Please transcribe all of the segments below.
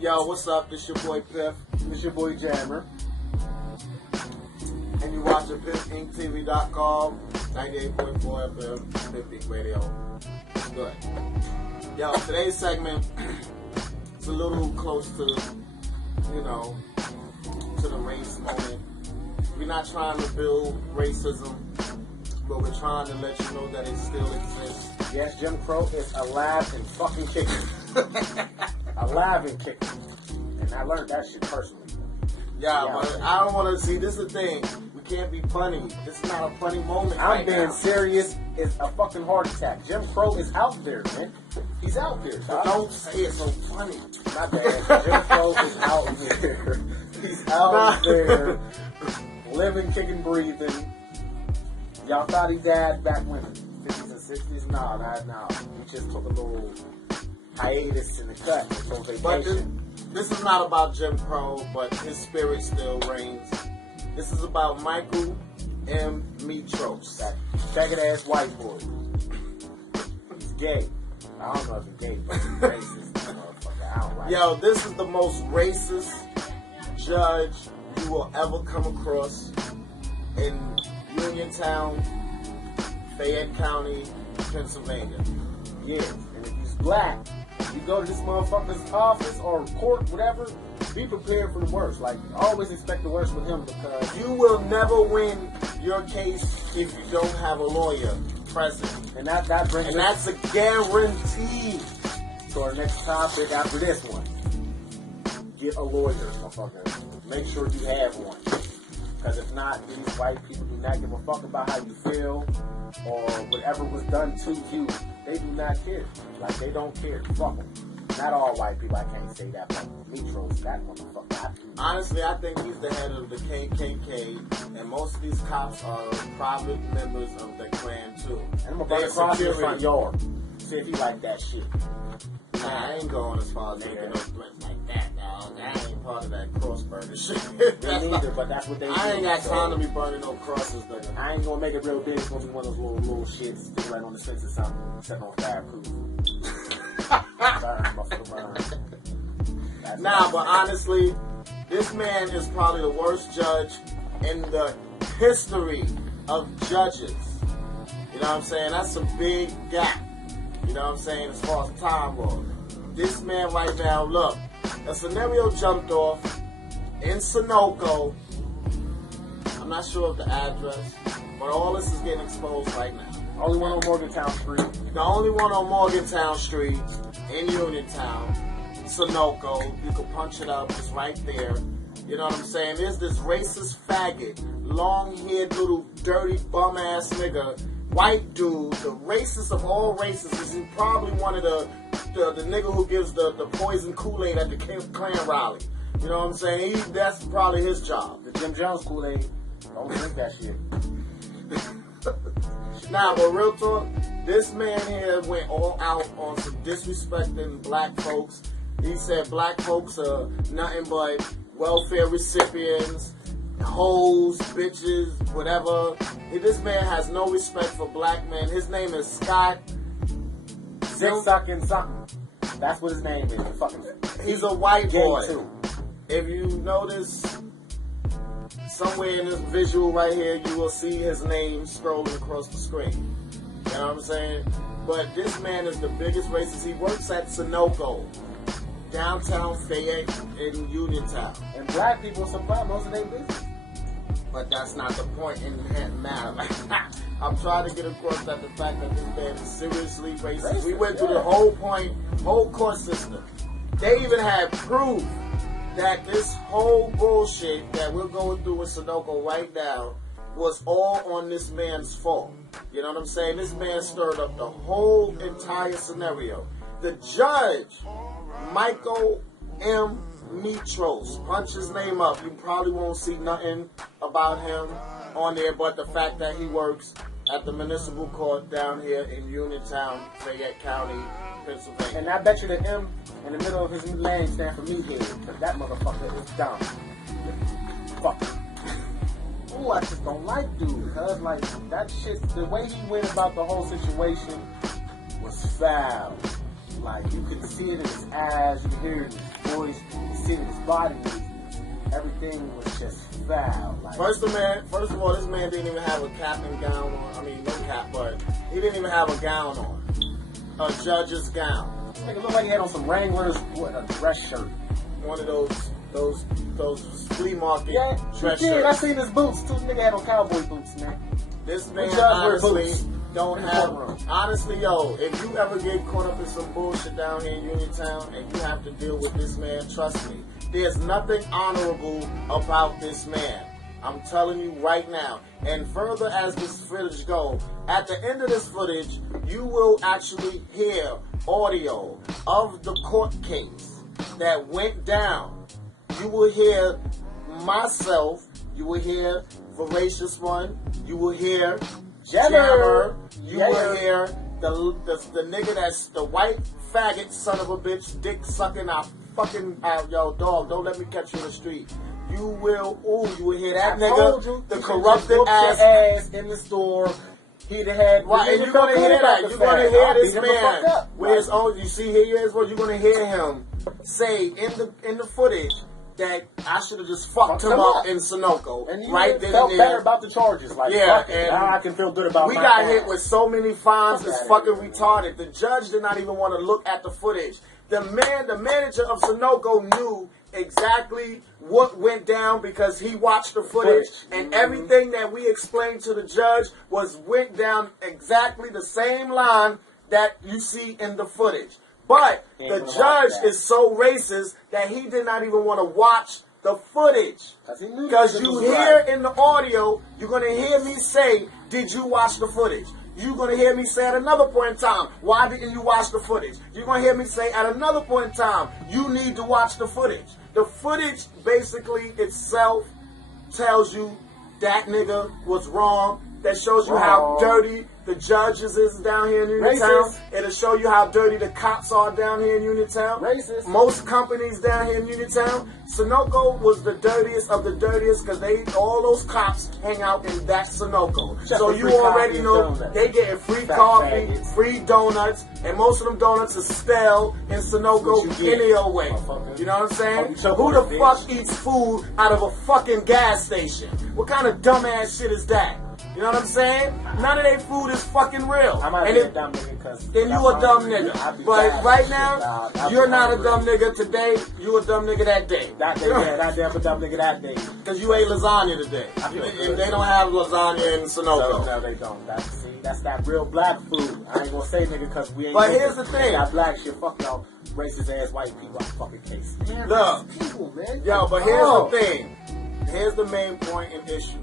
Yo, what's up? This your boy Piff. This your boy Jammer. And you watching PiffincTv.com, 98.4 FM, Piffic Radio. It's good. Yo, today's segment is a little close to, to the race moment. We're not trying to build racism, but we're trying to let you know that it still exists. Yes, Jim Crow is alive and fucking kicking. Alive and kicking. And I learned that shit personally. Yeah, but I don't want to see, this is the thing. We can't be funny. This is not a funny moment. I'm being serious. It's a fucking heart attack. Jim Crow is out there, man. He's out there. But don't say it's so funny. My bad. Jim Crow is out there. He's out there. Living, kicking, breathing. Y'all thought he died back when? 50s and 60s? No. He just took a little hiatus in the cut. On vacation. But this is not about Jim Crow, but his spirit still reigns. This is about Micheal M. Mitros. That faggot ass white boy. He's gay. I don't know if he's gay, but he's racist. Motherfucker. I don't like Yo, this is the most racist judge you will ever come across in Uniontown, Fayette County, Pennsylvania. Yeah, and if he's black, you go to this motherfucker's office or court, whatever, be prepared for the worst. Like, always expect the worst with him because you will never win your case if you don't have a lawyer present. And that brings that's a guarantee. So our next topic after this one, get a lawyer, motherfucker. Make sure you have one. Because if not, these white people do not give a fuck about how you feel or whatever was done to you. They do not care. Like, they don't care. Fuck them. Not all white people, I can't say that, but Mitros, that motherfucker. Honestly, I think he's the head of the KKK, and most of these cops are private members of the Klan, too. And I'm about to cross the front yard. See if he like that shit. Nah, I ain't going as far as making no threats like that, dog. I ain't part of that cross burner shit. Me neither, but that's what they do. I ain't got time to be burning no crosses, nigga. I ain't gonna make it real big. It's gonna be one of those little shits stick right on the fence or something, setting on fireproof. Nah, but honestly, this man is probably the worst judge in the history of judges. You know what I'm saying? That's a big gap. You know what I'm saying? As far as time goes. This man right now, look, a scenario jumped off in Sunoco. I'm not sure of the address, but all this is getting exposed right now. Only one on Morgantown Street. The only one on Morgantown Street in Uniontown, Sunoco. You can punch it up. It's right there. You know what I'm saying? There's this racist faggot, long-haired little dirty bum-ass nigga, white dude, the racist of all races. He's probably one of the nigga who gives the poison Kool-Aid at the Klan rally. You know what I'm saying? That's probably his job. The Jim Jones Kool-Aid. Don't drink that shit. Nah, but real talk, this man here went all out on some disrespecting black folks. He said black folks are nothing but welfare recipients, hoes, bitches, whatever. This man has no respect for black men. His name is Scott. Sucking something. That's what his name is. He's a white boy. Too. If you notice, somewhere in this visual right here, you will see his name scrolling across the screen. You know what I'm saying? But this man is the biggest racist. He works at Sunoco, downtown Fayette in Uniontown. And black people supply most of their business. But that's not the point in the matter. I'm trying to get across that the fact that this man is seriously racist. We went through the whole court system. They even had proof that this whole bullshit that we're going through with Sunoco right now was all on this man's fault. You know what I'm saying? This man stirred up the whole entire scenario. The judge, Micheal M. Mitros, punch his name up. You probably won't see nothing about him on there but the fact that he works at the municipal court down here in Uniontown, Fayette County, Pennsylvania. And I bet you the M in the middle of his name stands for meathead, because that motherfucker is dumb. Fuck. Ooh, I just don't like dude, because like that shit, the way he went about the whole situation was foul. Like, you could see it in his eyes, you could hear it in his voice, you could see it in his body movements. Everything was just foul. Like, first of all, this man didn't even have a cap and gown on. I mean, no cap, but he didn't even have a gown on. A judge's gown. This nigga looked like he had on some Wranglers, a dress shirt. One of those flea market dress shirts. I seen his boots too. This nigga had on cowboy boots, man. This man honestly don't have. Honestly, yo, if you ever get caught up in some bullshit down here in Uniontown and you have to deal with this man, trust me, there's nothing honorable about this man. I'm telling you right now. And further as this footage goes, at the end of this footage, you will actually hear audio of the court case that went down. You will hear myself, you will hear Voracious One, you will hear Jabber, you will hear the nigga that's the white faggot son of a bitch, dick sucking our fucking yo dog, don't let me catch you in the street. You will hear that nigga, the corrupted ass in the store. He'd have had right, and you're gonna hear that. You're gonna hear this man with his own. You see, here he is. Well, you're gonna hear him say in the footage that I should have just fucked him up in Sunoco. And you right then felt and there. better about the charges. Like, yeah, and now I can feel good about. We got hit with so many fines. It's fucking retarded. The judge did not even want to look at the footage. The manager of Sunoco knew exactly what went down because he watched the footage, and everything that we explained to the judge went down exactly the same line that you see in the footage. But the judge is so racist that he did not even want to watch the footage. Because you hear in the audio, you're going to hear me say, did you watch the footage? You're going to hear me say at another point in time, why didn't you watch the footage? You're going to hear me say at another point in time, you need to watch the footage. The footage basically itself tells you that nigga was wrong. That shows you how dirty the judges is down here in Uniontown. It'll show you how dirty the cops are down here in Uniontown. Racist. Most companies down here in Uniontown. Sunoco was the dirtiest of the dirtiest because all those cops hang out in that Sunoco. So you already know they getting free coffee, free donuts, and most of them donuts are stale in Sunoco anyway. You know what I'm saying? Who the fuck eats food out of a fucking gas station? What kind of dumbass shit is that? You know what I'm saying? None of their food is fucking real. I might be a dumb nigga because then you a dumb nigga. But right now, you're not a dumb nigga today. You a dumb nigga that day. That day, yeah, that damn a dumb nigga that day. Because you ate lasagna today. And they don't have lasagna in Sunoco. No, they don't. That's that real black food. I ain't gonna say nigga because we ain't. But here's the thing. That black shit. Fuck y'all racist ass white people. I fucking case. Look, people, man. Yo, but here's the thing. Here's the main point and issue.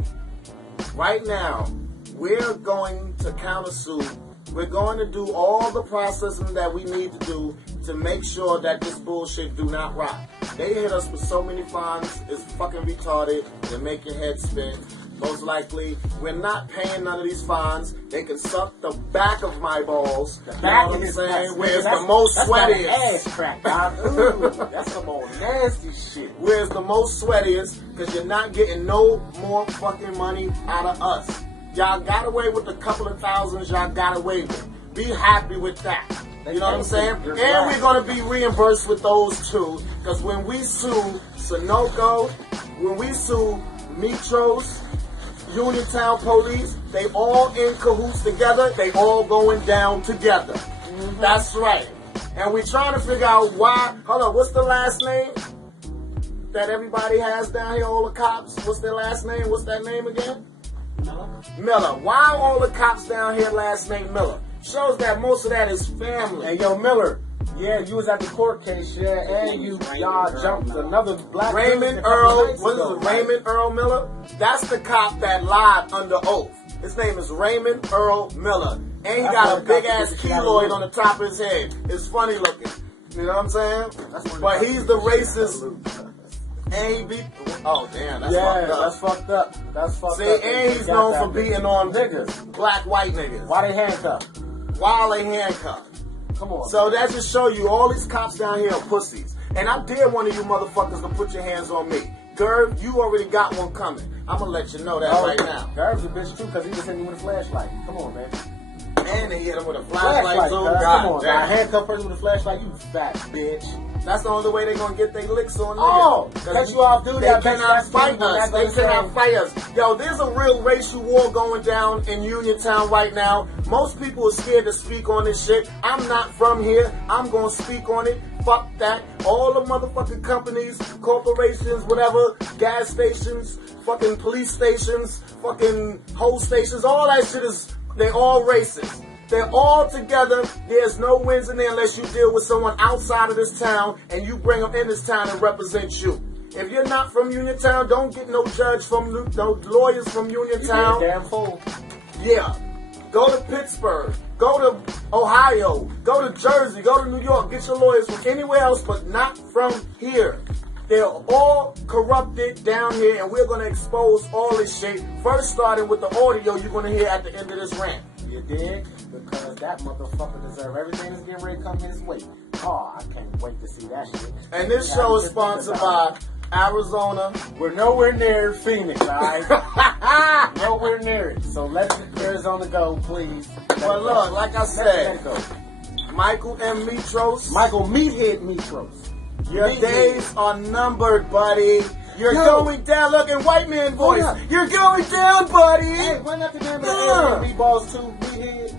Right now, we're going to countersue. We're going to do all the processing that we need to do to make sure that this bullshit do not rock. They hit us with so many fines, it's fucking retarded. They make your head spin. Most likely, we're not paying none of these fines. They can suck the back of my balls. You know what I'm saying? Where's the most sweatiest? That's ass crack, dog. Ooh, that's some old nasty shit. Where's the most sweatiest? Because you're not getting no more fucking money out of us. Y'all got away with a couple of thousands y'all got away with. Be happy with that. You know what I'm saying? And we're going to be reimbursed with those too. Because when we sue Sunoco, when we sue Metros, Uniontown Police, they all in cahoots together. They all going down together. Mm-hmm. That's right. And we're trying to figure out why. Hold on, what's the last name that everybody has down here, all the cops? What's their last name? What's that name again? Miller. Why all the cops down here last name Miller? Shows that most of that is family. Hey, yo, Miller. Yeah, you was at the court case, yeah, and y'all jumped another black Raymond Earl. What is it? Raymond Earl Miller? That's the cop that lied under oath. His name is Raymond Earl Miller. And he got a big ass keloid on the top of his head. It's funny looking. You know what I'm saying? But he's the racist. And he beat. Oh damn, that's fucked up. That's fucked up. That's fucked up. See, and he's known for beating on niggas, black, white niggas. Why they handcuffed? While they handcuffed. Come on. So that just show you all these cops down here are pussies. And I dare one of you motherfuckers to put your hands on me. Gerb, you already got one coming. I'm gonna let you know that right now. Gerb's a bitch too because he just hit me with a flashlight. Come on, man. And they hit him with a flashlight too. Come on, God now, a damn. handcuffed person with a flashlight, you fat bitch. That's the only way they're gonna get their licks on niggas. Oh, cut you off duty. They cannot fight us. They cannot fight us. Yo, there's a real racial war going down in Uniontown right now. Most people are scared to speak on this shit. I'm not from here. I'm gonna speak on it. Fuck that. All the motherfucking companies, corporations, whatever, gas stations, fucking police stations, fucking hoe stations, all that shit they're all racist. They're all together. There's no wins in there unless you deal with someone outside of this town and you bring them in this town and represent you. If you're not from Uniontown, don't get no judge from no lawyers from Uniontown. You're a damn fool. Yeah. Go to Pittsburgh. Go to Ohio. Go to Jersey. Go to New York. Get your lawyers from anywhere else, but not from here. They're all corrupted down here, and we're going to expose all this shit. First, starting with the audio you're going to hear at the end of this rant. You dig? Because that motherfucker deserves everything that's getting ready to come his way. Oh, I can't wait to see that shit. And this show is sponsored by Arizona. We're nowhere near Phoenix, alright? Nowhere near it. So let Arizona go, please. Well, look, like I said, let it go. Michael M. Mitros. Michael Meathead Mitros. Your days are numbered, buddy. You're going down. Look, in white man voice. You're going down, buddy. Hey, why not the name of the alien meatballs too, Meathead?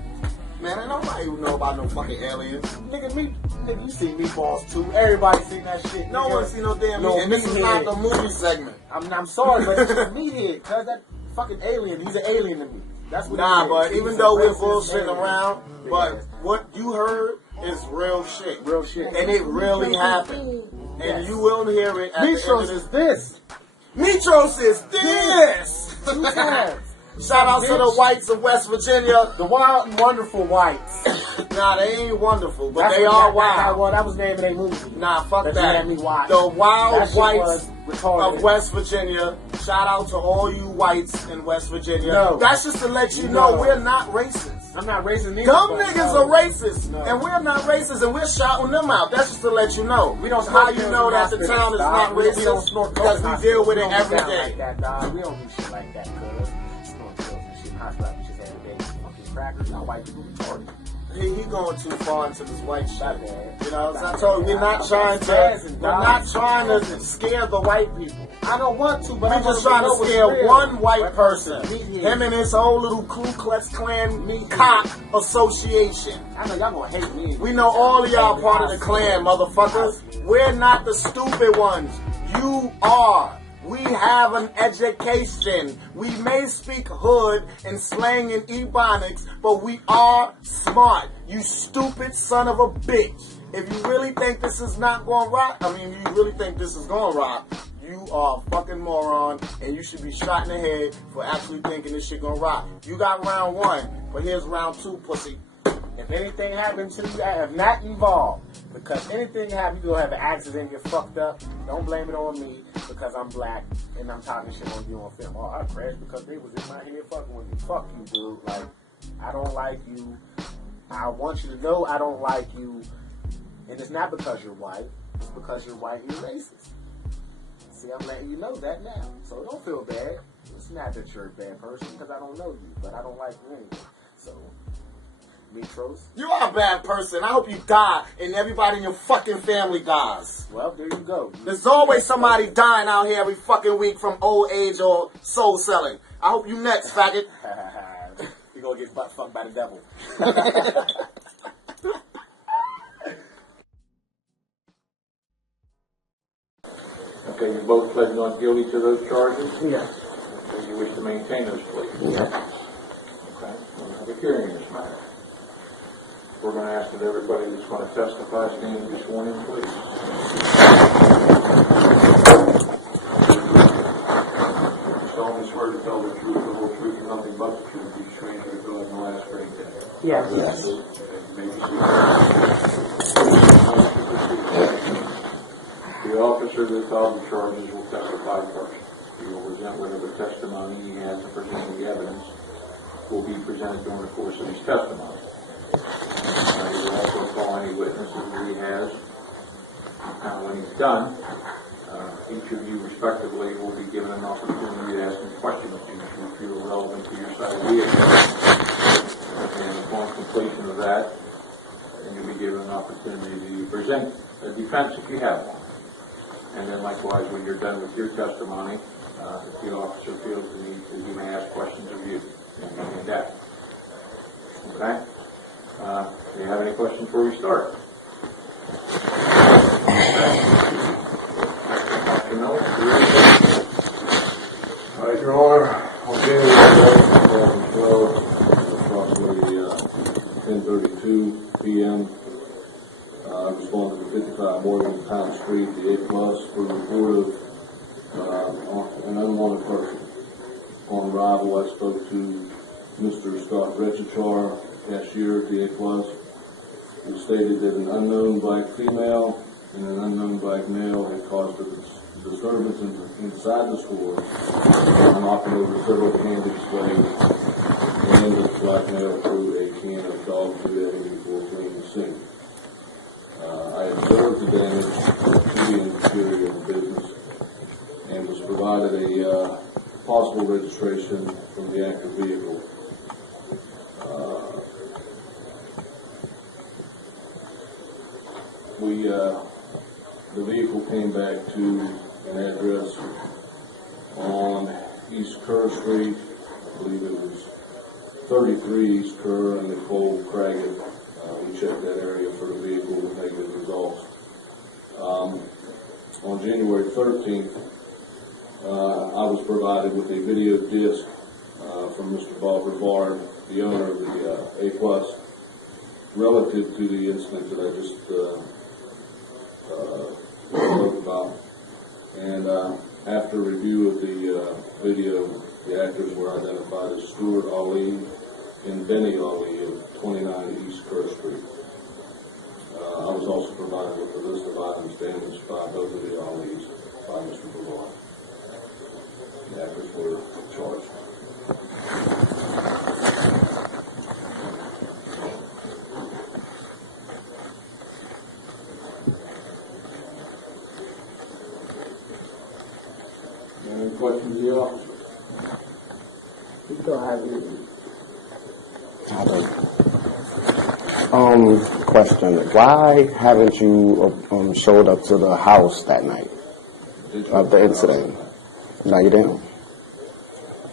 Man, ain't nobody who know about no fucking aliens. Nigga, you see Meatballs too. Everybody seen that shit. No one see no damn meat. And this is not the movie segment. I'm sorry, but it's just Meathead. Cause that fucking alien, he's an alien to me. That's what but even though we're bullshitting around, but what you heard is real shit. Real shit. And it really happened. And you will hear it at the end of is this. Mitros is this. Two times. Shout out to the whites of West Virginia. The wild and wonderful whites. Nah, they ain't wonderful, but they are wild. Well, that was the name of their movie. Nah, fuck that. Had me watch. The wild that whites of West Virginia. Shout out to all you whites in West Virginia. No. That's just to let you know we're not racist. I'm not racist either. Dumb niggas are racist, and we're not racist, and we're shouting them out. That's just to let you know. We don't how you know that the town is not racist, because we deal with it every day. Like that, dog. We don't do shit like that, cuz. Snort pills and shit. Hot stuff just every day. Fucking crackers. Y'all white people retarded. He going too far into this white shit. You know, as I That's told you, we're not trying to scare the white people. I don't want to, but we're just trying to scare one white person. Him and his whole little Ku Klux Klan cop association. I know y'all gonna hate me. We know all of y'all part of the Klan, motherfuckers. We're not the stupid ones. You are. We have an education. We may speak hood and slang and ebonics, but we are smart. You stupid son of a bitch. If you really think this is not going to rock, you really think this is going to rock, you are a fucking moron, and you should be shot in the head for actually thinking this shit going to rock. You got round 1, but here's round 2, pussy. If anything happened to you, I have not involved. Because anything happened, you're going to have an accident, get fucked up. Don't blame it on me because I'm black and I'm talking shit on you on film. Oh, I crashed because they was in my head fucking with me. Fuck you, dude. Like, I don't like you. I want you to know I don't like you. And it's not because you're white. It's because you're white and you're racist. See, I'm letting you know that now. So don't feel bad. It's not that you're a bad person because I don't know you. But I don't like you anyway. So... Mitros. You are a bad person. I hope you die and everybody in your fucking family dies. Well, there you go. There's always somebody dying out here every fucking week from old age or soul selling. I hope you next, faggot. You're going to get butt fucked by the devil. Okay, you both pled not guilty to those charges? Yes. Okay, you wish to maintain those pleas? Yes. Okay, we'll have a hearing in this matter. We're going to ask that everybody that's going to testify stand and be sworn in, please. You solemnly swear to tell the truth, the whole truth, and nothing but the truth, you stranger to God in the last great day. Yes. Yes. You may be seated. The officer that filed the charges will testify first. He will present whatever testimony he has to present. The evidence will be presented during the course of his testimony. He will also call any witnesses that he has. When he's done, each of you respectively will be given an opportunity to ask him questions if you feel relevant to your side of the issue. And upon that, and you'll be given an opportunity to present a defense if you have one. And then likewise, when you're done with your testimony, if the officer feels the need to, he may ask questions of you in depth. Okay? Do you have any questions before we start? All right, Your Honor, on January 2012, approximately 10:32 p.m., I responded to 55 Morgantown Street, the A Plus, for a report of an unwanted person. On arrival, I spoke to Mr. Scott Rechichar, cashier at the A Plus, who stated that an unknown black female and an unknown black male had caused a disturbance inside the store, knocking over several candy displays, and the black male threw a can of dog food at him before fleeing the scene. I observed the damage to the interior of the business and was provided a possible registration from the active vehicle. The vehicle came back to an address on East Kerr Street. I believe it was 33 East Kerr and Nicole Craggett. We checked that area for the vehicle with negative results. On January 13th, I was provided with a video disc from Mr. Bob Rivard, the owner of the A Plus, relative to the incident that I just spoke about. And after review of the video, the actors were identified as Stuart Ali and Benny Ali of 29 East Kerr Street. I was also provided with a list of items damaged by both of the Alis by Mr. Rivard. The actors were charged. Any questions of the officer? Go ahead. Question. Why haven't you showed up to the house that night of the incident? No, you didn't.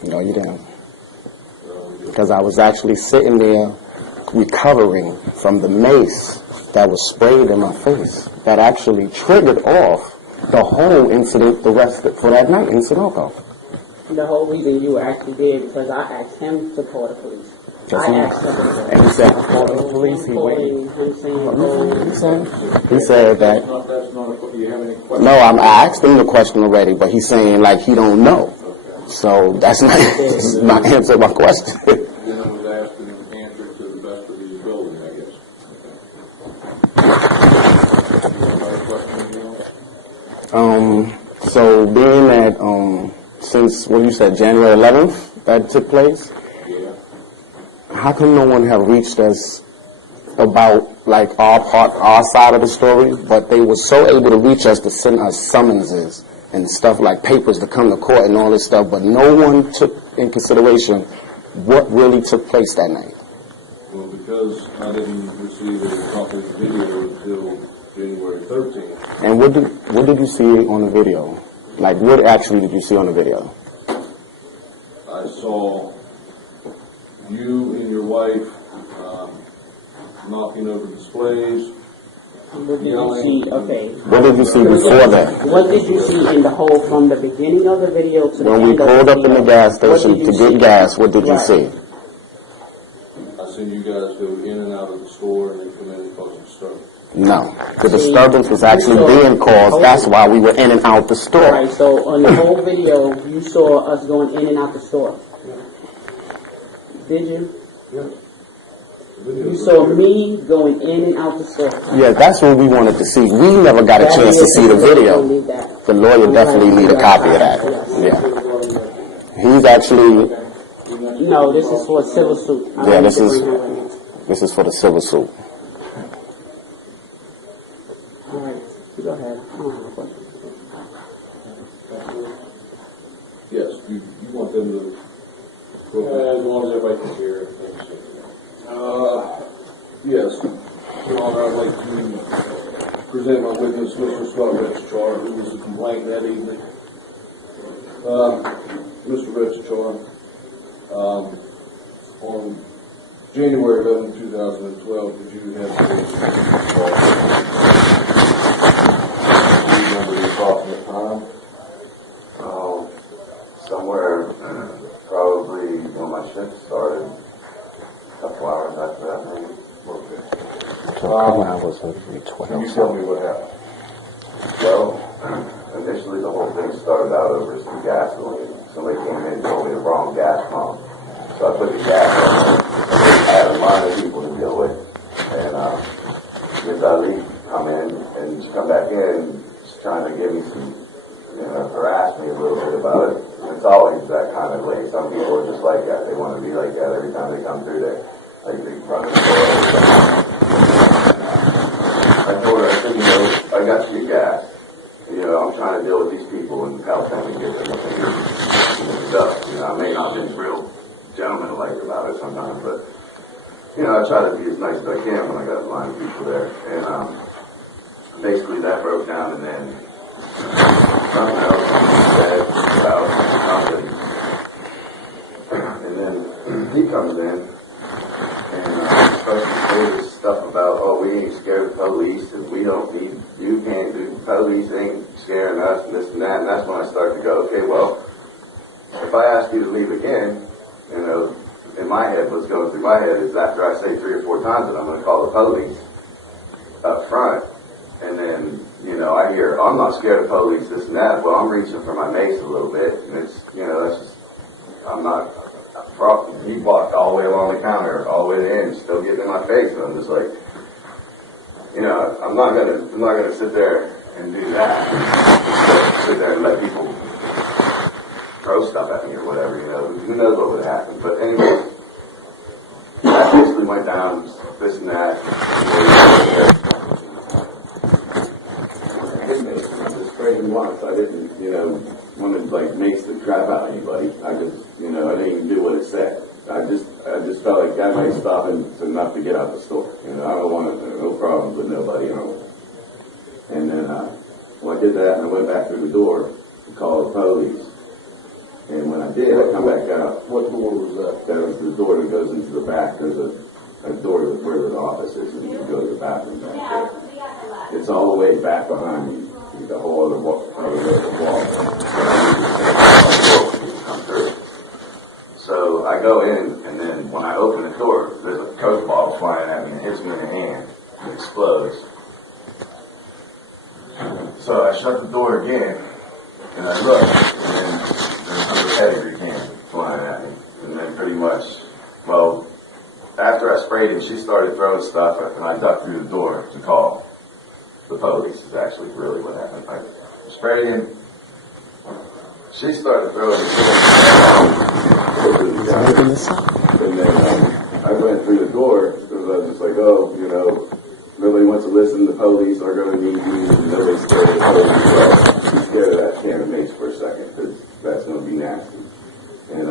No, you didn't. Because I was actually sitting there recovering from the mace that was sprayed in my face. That actually triggered off the whole incident, the rest for that night in Sunoco. The whole reason you were actually there because I asked him to call the police. And he said, call the police. He said that. No, I asked him the question already, but he's saying like he don't know. So that's not answer my question. Then it was asked and it was answered to the best of his ability, I guess. So being that since what you said, January 11th, that took place. How come no one have reached us about like our side of the story, but they were so able to reach us to send us summonses and stuff like papers to come to court and all this stuff, but no one took in consideration what really took place that night? Well, because I didn't receive a copy of the video until January 13th. And what did you see on the video? Like, what actually did you see on the video? I saw you and your wife knocking over displays. What did you see? Okay. What did you see before that? What did you see in the whole from the beginning of the video to the When end we of the pulled up in the video? gas station to get gas, what did you see? I seen you guys go in and out of the store and then come in and cause a disturbance. No. The disturbance was actually being caused. That's why we were in and out the store. Alright, so on the whole video, you saw us going in and out the store. Did you? Yeah. You saw me going in and out the store. Yeah, that's what we wanted to see. We never got a chance to see the video. The lawyer definitely need a copy of that. Yeah. He's actually... No, this is for a civil suit. Yeah, this is for the civil suit. Alright, go ahead. I don't have a question. Yes, you want them to... As long as everybody can hear it. Yes. Your Honor, I'd like to present my witness, Mr. Scott Retchchar, who was the complainant that evening. Mr. Retchchar, on January 11, 2012, did you have a do you remember the approximate time? Somewhere, probably when my shift started, a couple hours after that, maybe. Okay. Can you tell me what happened? Well, initially the whole thing started out over some gasoline. Somebody came in and told me the wrong gas pump. So I put the gas on. I had a line of people to deal with. And Ms. Ali come in and she come back in. She's trying to give me some, harass me a little bit about it. It's always that kind of lady. Some people are just like that. They want to be like that every time they come through there. Like they run the door. I told her, I said, I got you gas. I'm trying to deal with these people and help them and get them stuff. I may not be real gentleman-like about it sometimes, but, I try to be as nice as I can when I got a line of people there. And basically that broke down, and then something else said about something. And then he comes in, and supposed to say this stuff about, we ain't scared of the police, and you can't do, the police ain't scaring us, and this and that, and that's when I start to go, okay, well, if I ask you to leave again, in my head, what's going through my head is after I say 3 or 4 times that I'm going to call the police up front, and then, I hear, I'm not scared of police, this and that, well, I'm reaching for my mace a little bit, and it's, that's just, you walked all the way along the counter, all the way to the end, still getting in my face, and I'm just like, I'm not gonna sit there and do that. Sit there and let people throw stuff at me or whatever, who knows what would happen. But anyway, that basically went down, this and that. I just sprayed him once. I didn't, want to make the crap out of anybody. I just, I didn't even do what it said. I just felt like that might stop him enough to get out the store. I don't want no problems with nobody. And then when I did that, I went back through the door to call the police. And when I did, I come back out. What door was that? That was the door that goes into the back. There's a door where the office is, and you can go to the bathroom back there. It's all the way back behind me. The whole other wall. So I go in, and then when I open the door, there's a Coke bottle flying at me and hits me in the hand and explodes. So I shut the door again, and I look, and then there's another pedigree can flying at me. And then pretty much, after I sprayed him, she started throwing stuff, and I ducked through the door to call the police. Is actually really what happened. I sprayed him. She started throwing the and then I went through the door because I was just like, nobody wants to listen. The police are going to need you, and nobody's scared of the police. Well, she's scared of that can of mace for a second because that's going to be nasty. And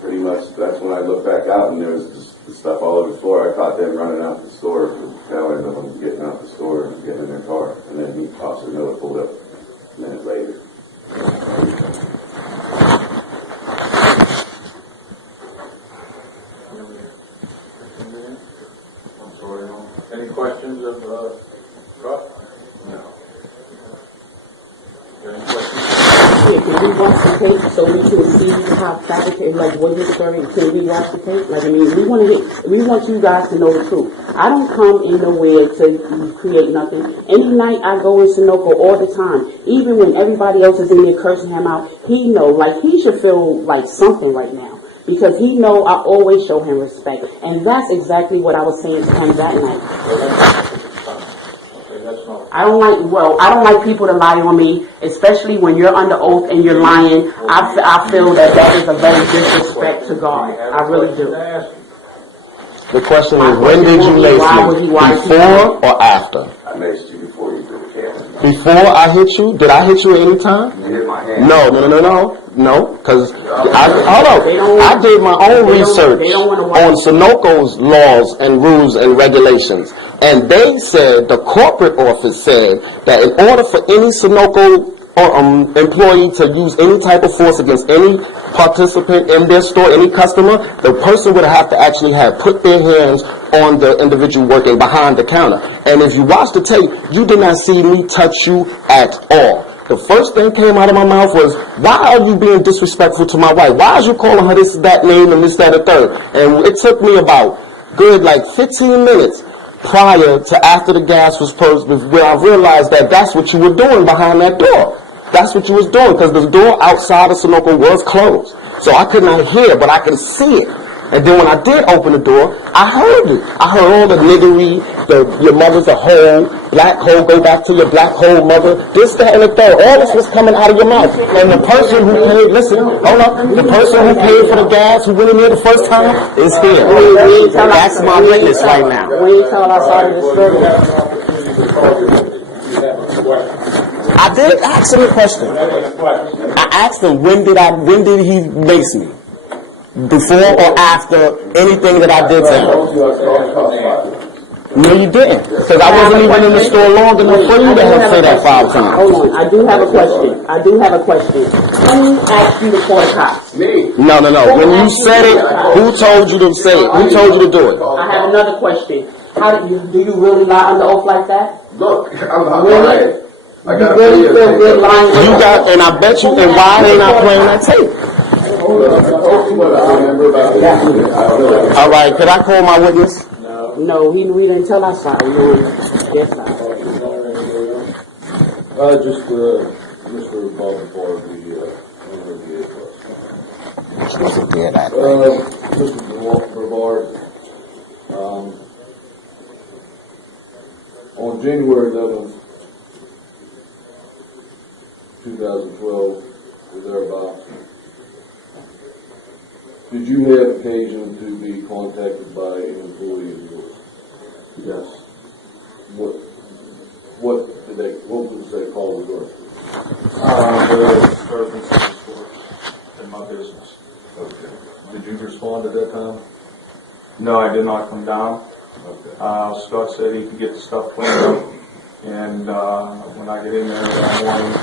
pretty much that's when I looked back out, and there was just the stuff all over the floor. I caught them running out the store, telling them getting out the store and getting in their car, and then Officer Miller pulled up a minute later. Any questions of Russ? No. Any questions? Yeah, can we watch the tape so we can see how fabricated, what his story? Can we watch the tape? We want you guys to know the truth. I don't come in nowhere to create nothing. Any night I go in Sunoco all the time, even when everybody else is in there cursing him out, he he should feel like something right now. Because he know I always show him respect. And that's exactly what I was saying to him that night. I don't like people to lie on me, especially when you're under oath and you're lying. I feel that is a very disrespect to God. I really do. The question is, when did you lace me? Before or after? I laced you before you did the can. Before I hit you, did I hit you at any time? You hit my hand. No, because I did my own research on Sunoco's laws and rules and regulations, and they said, the corporate office said, that in order for any Sunoco employee to use any type of force against any participant in their store, any customer, the person would have to actually have put their hands on the individual working behind the counter. And if you watch the tape, you did not see me touch you at all. The first thing came out of my mouth was, why are you being disrespectful to my wife? Why are you calling her this, that name, and this, that, and third? And it took me about good 15 minutes prior to after the gas was posed, where I realized that that's what you were doing behind that door. That's what you was doing, because the door outside of Sunoco was closed. So I could not hear, but I could see it. And then when I did open the door, I heard it. I heard all the niggery, your mother's a hoe, black hoe, go back to your black hoe mother, this, that, and the third. All this was coming out of your mouth. And the person who paid, listen, hold up, the person who paid for the gas, who went in there the first time, is here. That's my witness right now. We ain't told I started the struggle. I did ask him a question. I asked him, when did he mace me? Before or after anything that I did to him? No, you didn't. Because I wasn't even in the store long enough for you to have said that 5 times. Hold on, I do have a question. Who asked you to call the cops? Me. No. When you said it, who told you to say it? Who told you to do it? I have another question. Do you really lie under oath like that? Look, I'm not Really? lying. I You got really feel good lying? You got, and I bet you, and why they not playing that tape? All right, could I call my witness? No, we didn't tell our side. We were their side. Just Mr. Bob the Wasn't there that way. Mr. Brevard, on January 11th, 2012, or thereabouts, did you have occasion to be contacted by an employee of yours? Yes. What was that call regarding? There was disturbance in the store, in my business. Okay. Did you respond at that time? No, I did not come down. Okay. Scott said he could get the stuff cleaned up, and when I get in there that morning,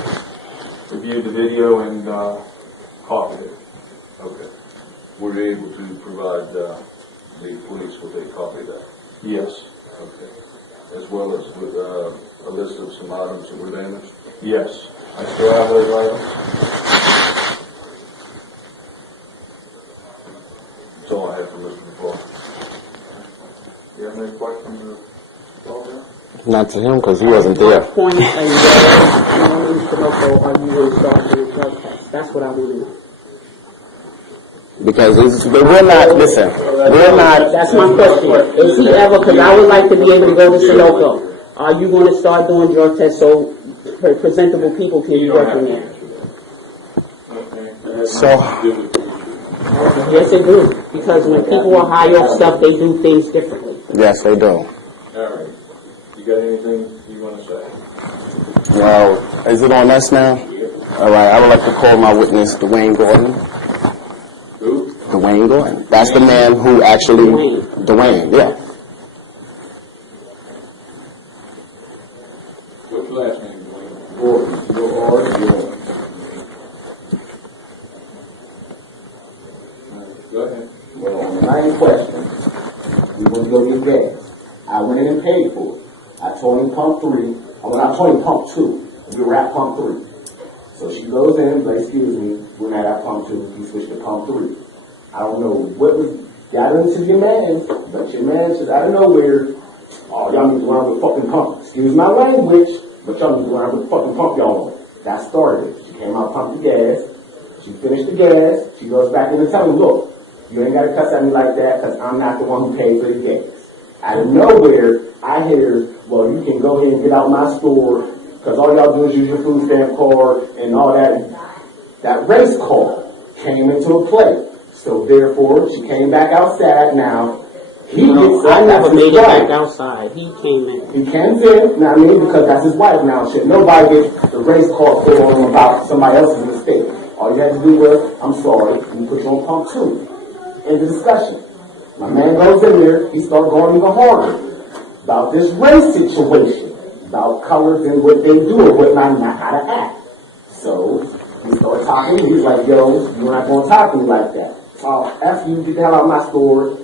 reviewed the video and copied it. Okay. Were you able to provide the police with a copy of that? Yes. Okay. As well as with a list of some items that were damaged? Yes. I still have those items. That's all I have for Mr. McCall. You have any questions? Not to him, because he wasn't there. What point are you in Sunoco are you going to start doing drug tests? That's what I want to know. Because we're not, listen, we're not. That's my question. Is he ever, because I would like to be able to go to Sunoco. Are you going to start doing drug tests so presentable people can be working there? So, Yes, they do. Because when people are high off stuff, they do things differently. yes, they do. All right. You got anything you want to say? Well, is it on us now? All right, I would like to call my witness, Dwayne Gordon. Who? Dwayne Gordon. That's the man who actually, Dwayne, yeah. What's your last name, Dwayne? Gordon, G-O-R-D-O-N. Go ahead. Well, on the 9 questions, we went to go get gas. I went in and paid for it. I told him pump 3. I told him pump 2. We were at pump 3. So she goes in, like, excuse me, we're not at pump 2. He switched to pump 3. I don't know what got into your man, but your man said out of nowhere, oh, y'all need to learn the fucking pump. Excuse my language, but y'all need to learn the fucking pump y'all on. That started it. She came out, pumped the gas. She finished the gas. She goes back in and tells me, look, you ain't got to cuss at me like that because I'm not the one who paid for the gas. Out of nowhere, I hear, well, you can go ahead and get out my store because all y'all do is use your food stamp card and all that. That race car came into a play. So therefore, she came back outside now. I never made it back outside. He came in. He came in, now I mean, because that's his wife now. Shit, nobody gets the race card put on him about somebody else's mistake. All you had to do was, I'm sorry, and put you on pump 2. End of discussion. My man goes in there, he starts going even harder about this race situation, about colors and what they do and whatnot, not how to act. So, we start talking, he's like, yo, you're not going to talk to me like that. After you get the hell out of my store.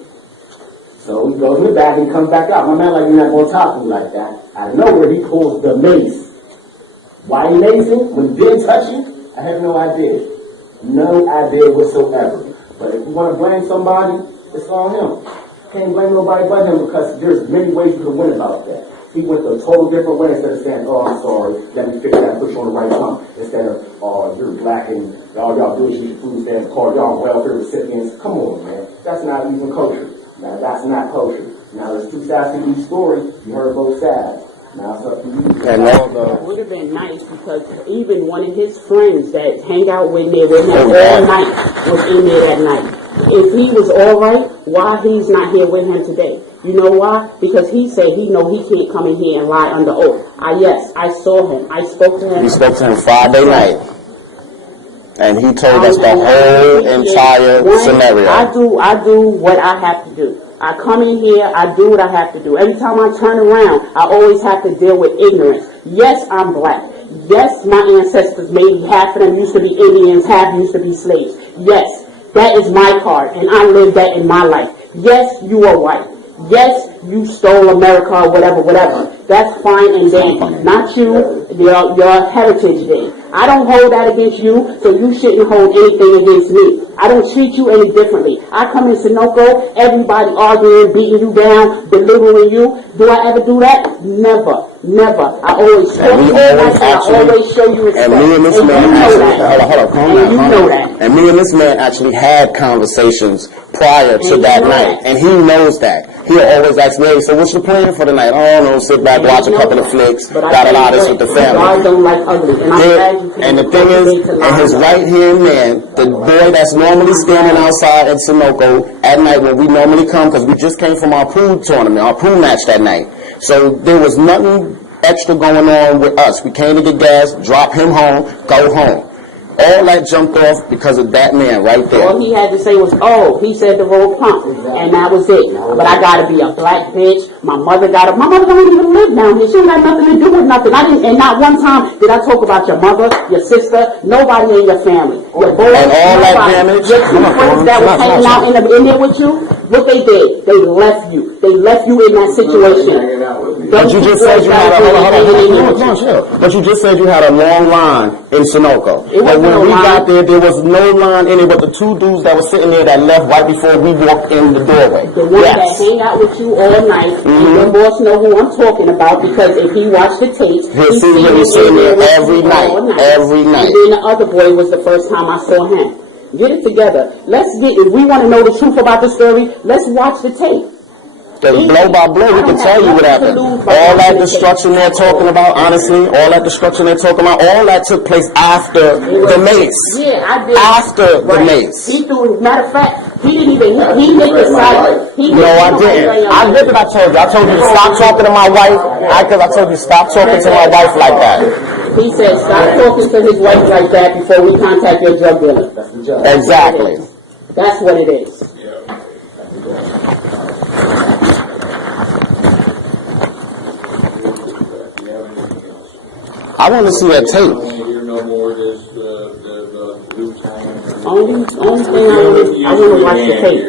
So he goes in the back and he comes back out. My man like, you're not going to talk to me like that. Out of nowhere, he pulls the mace. Why he maced him? When he didn't touch him? I have no idea. No idea whatsoever. But if you want to blame somebody, it's on him. Can't blame nobody but him because there's many ways you can win about that. He went a total different way instead of saying, oh, I'm sorry, let me fix that, put you on the right pump. Instead of, oh, you're black and all y'all do is use your food stamps, call y'all welfare recipients. Come on, man. That's not even kosher. Now, that's not kosher. Now, there's two sides to each story. You heard both sides. Now, it's up to you. And It would have been nice because even one of his friends that hang out with me all night was in there that night. If he was all right, why he's not here with him today? You know why? Because he said he can't come in here and lie under oath. Yes, I saw him. I spoke to him. we spoke to him Friday night, and he told us the whole entire scenario. I do what I have to do. I come in here, I do what I have to do. Every time I turn around, I always have to deal with ignorance. Yes, I'm black. Yes, my ancestors, maybe half of them used to be Indians, half used to be slaves. Yes, that is my card, and I live that in my life. Yes, you are white. Yes, you stole America or whatever. That's fine and dandy. Not you, your Heritage Day. I don't hold that against you, so you shouldn't hold anything against me. I don't treat you any differently. I come in Sunoco, everybody arguing, beating you down, belittling you. Do I ever do that? Never. I always show you respect. I always show you respect. And me and this man that. And me and this man actually had conversations prior to that night, and he knows that. He'll always ask me, hey, so what's your plan for the night? Oh, no, sit back, watch a couple of flicks, this with the family. I don't like ugly. And the thing is, and his right-hand man, the boy that's normally standing outside at Sunoco at night when we normally come, because we just came from our pool tournament, our pool match that night. So there was nothing extra going on with us. We came to get gas, drop him home, go home. All that jumped off because of that man right there. All he had to say was, oh, he said the wrong pump, and that was it. But I gotta be a black bitch. My mother don't even live down here. She ain't got nothing to do with nothing. And not one time did I talk about your mother, your sister, nobody in your family. Your boys, and all that damage. Your two friends that was hanging out in there with you, what they did, they left you. They left you in that situation. But you just said you had But you just said you had a long line in Sunoco. When we got there was no line in it but the two dudes that were sitting there that left right before we walked in the doorway. The one that hang out with you all night, and your boss know who I'm talking about because if he watched the tapes, he'll see him sitting there every night. And then the other boy was the first time I saw him. Get it together. If we want to know the truth about the story, let's watch the tape. Blow by blow, we can tell you what happened. All that destruction they're talking about, honestly, all that took place after the mace. Yeah, I did. After the mace. Matter of fact, he didn't even, he hit the side. No, I didn't. I did what I told you. I told you to stop talking to my wife, because I told you stop talking to my wife like that. He said stop talking to his wife like that before we contact your drug dealer. Exactly. That's what it is. I want to see that tape. Only thing I want to watch the tape.